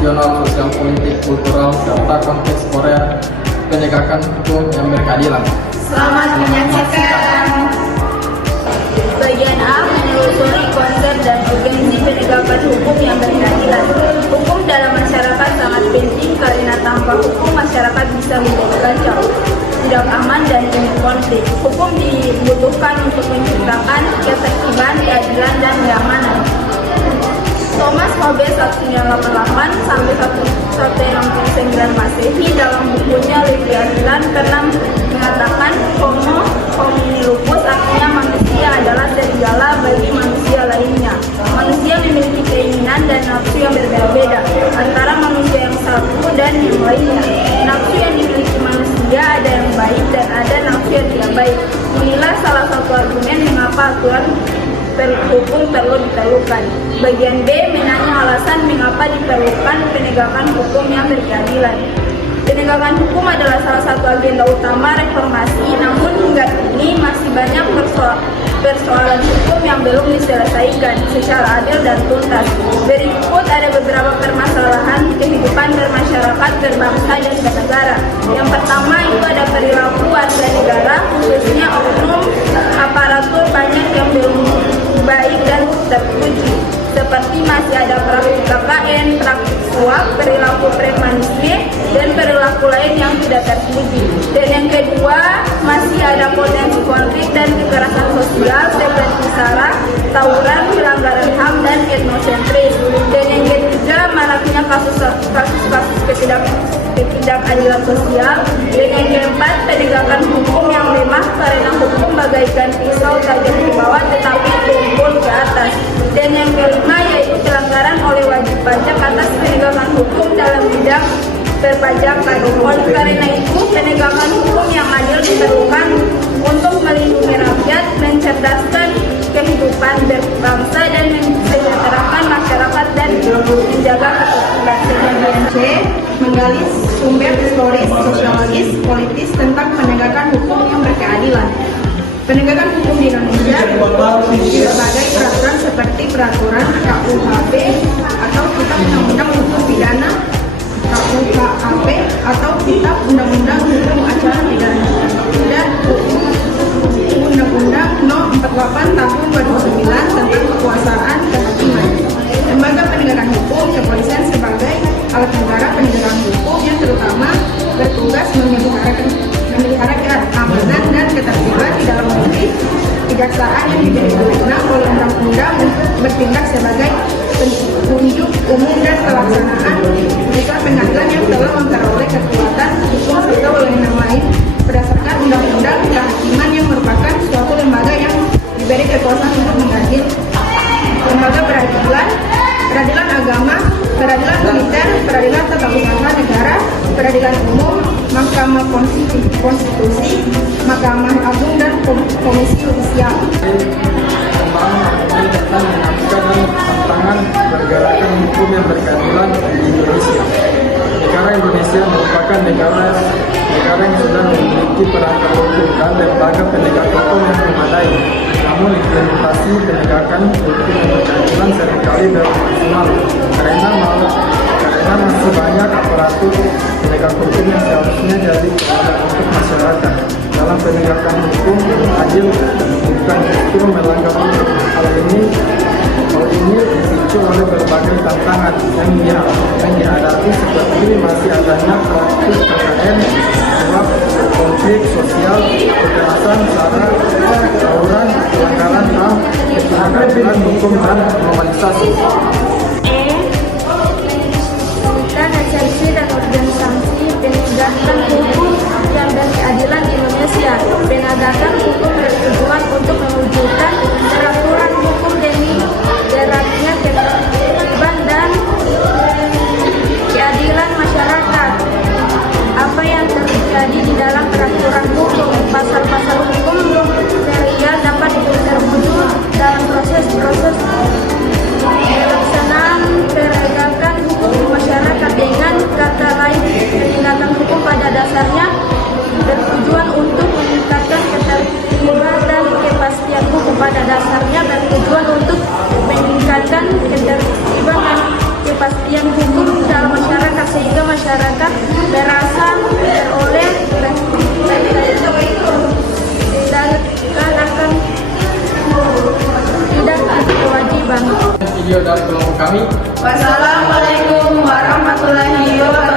nasional, sosial, politik, kultural, serta konteks Korea, penegakan hukum yang berkeadilan. Selamat menyaksikan. Bagian A menelusuri konsep dan urgensi penegakan hukum yang berkeadilan. Hukum dalam masyarakat sangat penting karena tanpa hukum masyarakat bisa menjadi kacau, tidak aman dan penuh konflik. Hukum dibutuhkan untuk menciptakan ketertiban, keadilan dan keamanan. Thomas Hobbes 1988 sampai 1969 Masehi dalam bukunya Leviathan pernah mengatakan homo homini lupus, artinya manusia adalah serigala bagi manusia lainnya. Manusia memiliki keinginan dan nafsu yang berbeda-beda antara manusia yang satu dan yang lainnya. Nafsu yang dimiliki manusia ada yang baik dan ada nafsu yang tidak baik. Inilah salah satu argumen mengapa aturan hukum perlu diperlukan. Bagian B menanya alasan mengapa diperlukan penegakan hukum yang berkeadilan. Penegakan hukum adalah salah satu agenda utama reformasi, namun hingga kini masih banyak persoalan hukum yang belum diselesaikan secara adil dan tuntas. Berikut ada beberapa permasalahan kehidupan bermasyarakat, berbangsa, dan bernegara. Yang pertama itu ada perilaku warga negara, khususnya oknum aparatur banyak yang belum baik dan terpuji, seperti masih ada praktik KKN, praktik suap, perilaku premanisme, dan perilaku lain yang tidak terpuji. Dan yang kedua, masih ada potensi konflik dan kekerasan sosial seperti SARA, tawuran, pelanggaran HAM, dan etnosentris. Dan yang ketiga, maraknya kasus-kasus ketidakadilan sosial. Dan yang keempat, penegakan hukum yang lemah karena hukum bagaikan pisau tajam ke bawah tetapi tumpul ke atas. Dan yang kelima yaitu pelanggaran oleh wajib pajak atas penegakan hukum dalam bidang perpajakan. Oleh karena itu, penegakan hukum yang adil diperlukan untuk melindungi rakyat, mencerdaskan kehidupan berbangsa, dan mensejahterakan masyarakat dan menjaga ketertiban. Bagian C menggali sumber historis, sosiologis, politis tentang penegakan hukum yang berkeadilan. Penegakan hukum di Indonesia di berbagai peraturan seperti peraturan KUHP atau Kitab Undang-Undang Hukum Pidana, KUHP atau Kitab Undang-Undang Hukum Acara Pidana, dan Undang-Undang No. 48 Tahun 2009 tentang kekuasaan kehakiman. Lembaga penegakan hukum, kepolisian sebagai alat negara penegakan hukum yang terutama bertugas memelihara keamanan dan ketertiban di dalam negeri. Kejaksaan yang diberi wewenang oleh undang-undang untuk bertindak sebagai penunjuk umum dan pelaksanaan jika pengadilan yang telah memperoleh kekuatan hukum serta wewenang lain berdasarkan undang-undang kehakiman yang merupakan suatu lembaga yang diberi kekuasaan untuk mengadil. Lembaga peradilan agama, peradilan militer, peradilan tata usaha negara, peradilan umum, Mahkamah Konstitusi, Mahkamah Agung, dan Komisi Yudisial. Tentang mengajukan tantangan pergerakan hukum yang berkeadilan di Indonesia. Negara Indonesia merupakan negara yang sudah memiliki perangkat hukum dan lembaga penegak hukum yang memadai. Namun implementasi penegakan hukum yang berkeadilan seringkali belum maksimal karena masih banyak aparatur penegak hukum yang seharusnya jadi produk untuk masyarakat. Dalam penegakan hukum yang adil bukan justru melanggar hukum. Hal ini dipicu oleh berbagai tantangan yang dihadapi seperti masih adanya praktik KKN, suap, konflik sosial, kekerasan, SARA, tawuran, pelanggaran HAM, ketidakadilan hukum, dan normalisasi. Dan esensi dan organisasi penegakan hukum yang berkeadilan di Indonesia. Penegakan hukum bertujuan untuk mewujudkan peraturan hukum demi derajatnya ketertiban dan keadilan masyarakat. Apa yang terjadi di dalam peraturan hukum, pasal-pasal hukum material dapat terwujud dalam proses pelaksanaan penegakan hukum masyarakat. Dengan kata lain, penegakan hukum pada dasarnya bertujuan untuk meningkatkan ketertiban dan kepastian hukum. Pada dasarnya bertujuan untuk meningkatkan ketertiban dan kepastian hukum dalam masyarakat merasa teroleh dan akan tidak kewajiban. Video dari kelompok kami. Wassalamualaikum warahmatullahi wabarakatuh.